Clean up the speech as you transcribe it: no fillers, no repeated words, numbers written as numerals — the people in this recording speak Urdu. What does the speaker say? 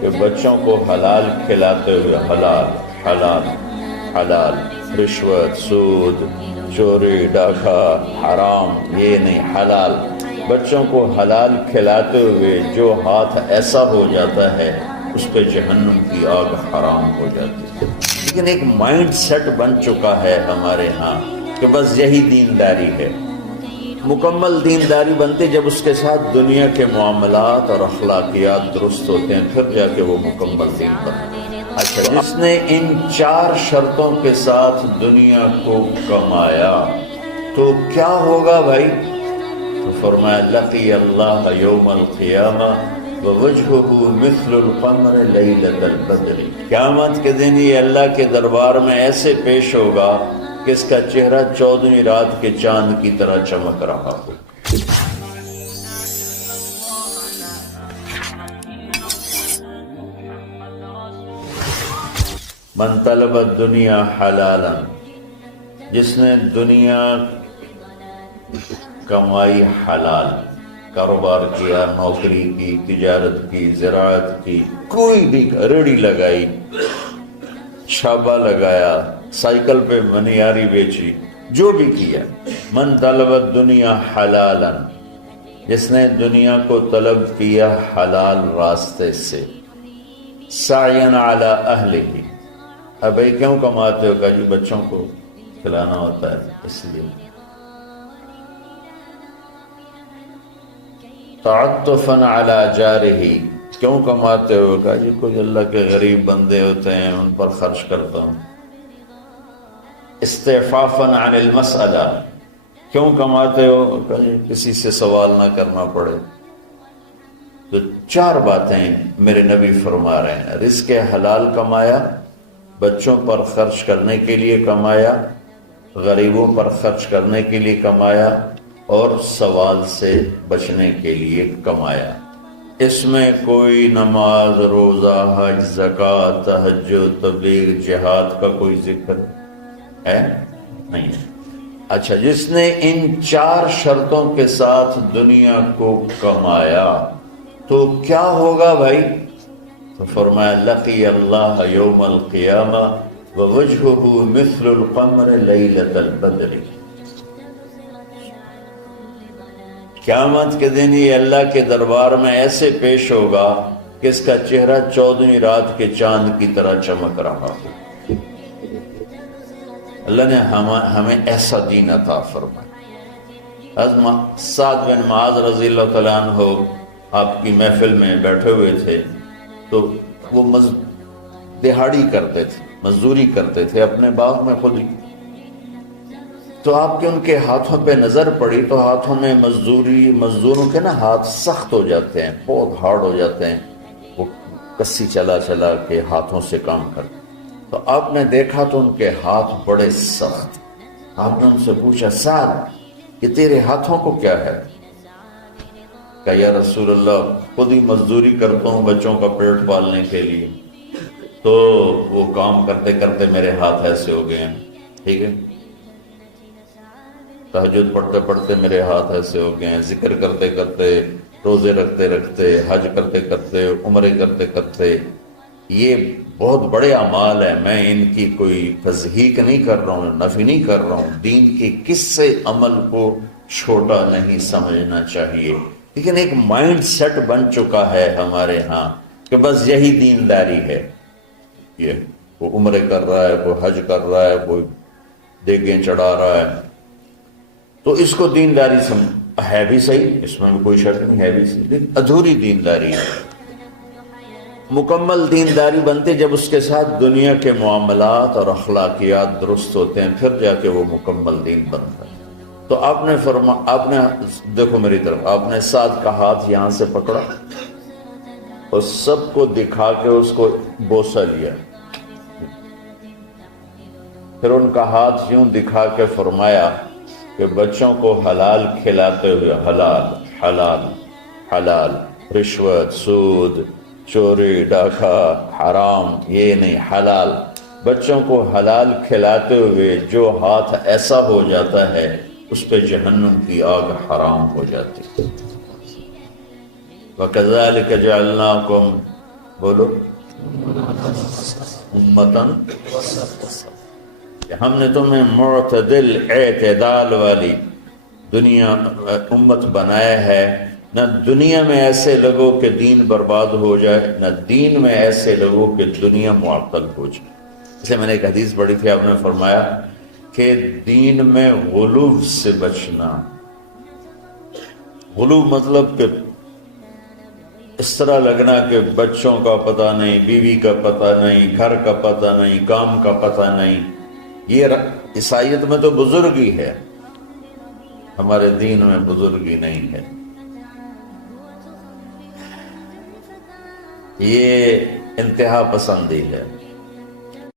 کہ بچوں کو حلال کھلاتے ہوئے حلال حلال حلال، رشوت، سود، چوری، ڈاکہ، حرام یہ نہیں، حلال، بچوں کو حلال کھلاتے ہوئے جو ہاتھ ایسا ہو جاتا ہے اس پہ جہنم کی آگ حرام ہو جاتی ہے۔ لیکن ایک مائنڈ سیٹ بن چکا ہے ہمارے ہاں کہ بس یہی دینداری ہے۔ مکمل دینداری بنتی جب اس کے ساتھ دنیا کے معاملات اور اخلاقیات درست ہوتے ہیں، پھر جا کے وہ مکمل دین بنتا ہے۔ اچھا، جس نے ان 4 شرطوں کے ساتھ دنیا کو کمایا تو کیا ہوگا بھائی؟ تو فرمایا لقی اللہ یوم القیامہ ووجہہ مثل القمر لیلۃ البدر، قیامت کے دن یہ اللہ کے دربار میں ایسے پیش ہوگا کہ اس کا چہرہ 14ویں رات کے چاند کی طرح چمک رہا ہو۔ من طلب الدنیا حلالا، جس نے دنیا کمائی حلال، کاروبار کیا، نوکری کی، تجارت کی، زراعت کی، کوئی بھی ریڑھی لگائی، چھابا لگایا، سائیکل پہ منیاری بیچی، جو بھی کیا، من طلب الدنیا حلالا، جس نے دنیا کو طلب کیا حلال راستے سے، سعین علی اہلہ، اب بھائی کیوں کماتے ہو؟ کہا جی بچوں کو کھلانا ہوتا ہے اس لیے۔ تعطفا علی جارہ، کیوں کماتے ہو؟ کہا جی کچھ اللہ کے غریب بندے ہوتے ہیں ان پر خرچ کرتا ہوں۔ استعفافا عن المسئلہ، کیوں کماتے ہو؟ کہا جی کسی سے سوال نہ کرنا پڑے۔ تو 4 باتیں میرے نبی فرما رہے ہیں، رزق حلال کمایا، بچوں پر خرچ کرنے کے لیے کمایا، غریبوں پر خرچ کرنے کے لیے کمایا، اور سوال سے بچنے کے لیے کمایا۔ اس میں کوئی نماز، روزہ، حج، زکوٰۃ، تہجد، تبلیغ، جہاد کا کوئی ذکر ہے نہیں۔ اچھا، جس نے ان 4 شرطوں کے ساتھ دنیا کو کمایا تو کیا ہوگا بھائی؟ تو فرمایا لقی اللہ یوم القیامہ ووجہہ مثل القمر لیلۃ البدر، قیامت کے دن یہ اللہ کے دربار میں ایسے پیش ہوگا کہ اس کا چہرہ 14ویں رات کے چاند کی طرح چمک رہا ہو۔ اللہ نے ہمیں ایسا دین عطا فرمایا۔ حضرت سعد بن معاذ رضی اللہ تعالیٰ عنہ آپ کی محفل میں بیٹھے ہوئے تھے تو وہ دہاڑی کرتے تھے، مزدوری کرتے تھے اپنے باغ میں خود ہی۔ تو آپ کے ان کے ہاتھوں پہ نظر پڑی تو ہاتھوں میں مزدوروں کے نا ہاتھ سخت ہو جاتے ہیں، بہت ہارڈ ہو جاتے ہیں، وہ کسی چلا چلا کے ہاتھوں سے کام کرتے۔ تو آپ نے دیکھا تو ان کے ہاتھ بڑے سخت۔ آپ نے ان سے پوچھا سعد یہ تیرے ہاتھوں کو کیا ہے؟ کہا یا رسول اللہ خود ہی مزدوری کرتا ہوں بچوں کا پیٹ پالنے کے لیے، تو وہ کام کرتے کرتے میرے ہاتھ ایسے ہو گئے ہیں، ٹھیک ہے، تہجد پڑھتے پڑھتے میرے ہاتھ ایسے ہو گئے ہیں، ذکر کرتے کرتے، روزے رکھتے رکھتے، حج کرتے کرتے، عمرے کرتے کرتے، یہ بہت بڑے اعمال ہیں، میں ان کی کوئی تضحیق نہیں کر رہا ہوں، نفی نہیں کر رہا ہوں، دین کے کس سے عمل کو چھوٹا نہیں سمجھنا چاہیے، لیکن ایک مائنڈ سیٹ بن چکا ہے ہمارے ہاں کہ بس یہی دینداری ہے۔ یہ وہ عمرے کر رہا ہے، کوئی حج کر رہا ہے، کوئی دیگیں چڑھا رہا ہے، تو اس کو دینداری ہے بھی صحیح، اس میں بھی کوئی شک نہیں، ہے بھی صحیح، لیکن ادھوری دینداری ہے۔ مکمل دینداری بنتی جب اس کے ساتھ دنیا کے معاملات اور اخلاقیات درست ہوتے ہیں، پھر جا کے وہ مکمل دین بنتا ہے۔ تو آپ نے دیکھو میری طرف، آپ نے سعد کا ہاتھ یہاں سے پکڑا اور سب کو دکھا کے اس کو بوسہ لیا، پھر ان کا ہاتھ یوں دکھا کے فرمایا کہ بچوں کو حلال کھلاتے ہوئے حلال حلال حلال، رشوت، سود، چوری، ڈاکہ، حرام یہ نہیں، حلال، بچوں کو حلال کھلاتے ہوئے جو ہاتھ ایسا ہو جاتا ہے اس پہ جہنم کی آگ حرام ہو جاتی۔ وَكَذَلِكَ جَعَلْنَاكُمْ بولو، امتن، کہ ہم نے تمہیں معتدل اعتدال والی دنیا امت بنایا ہے، نہ دنیا میں ایسے لگو کہ دین برباد ہو جائے، نہ دین میں ایسے لگو کہ دنیا معطل ہو جائے۔ جیسے میں نے ایک حدیث پڑھی تھی، آپ نے فرمایا کہ دین میں غلو سے بچنا۔ غلو مطلب کہ اس طرح لگنا کہ بچوں کا پتہ نہیں، بیوی کا پتہ نہیں، گھر کا پتہ نہیں، کام کا پتہ نہیں۔ یہ عیسائیت میں تو بزرگی ہے، ہمارے دین میں بزرگی نہیں ہے۔ یہ انتہا پسندی ہے۔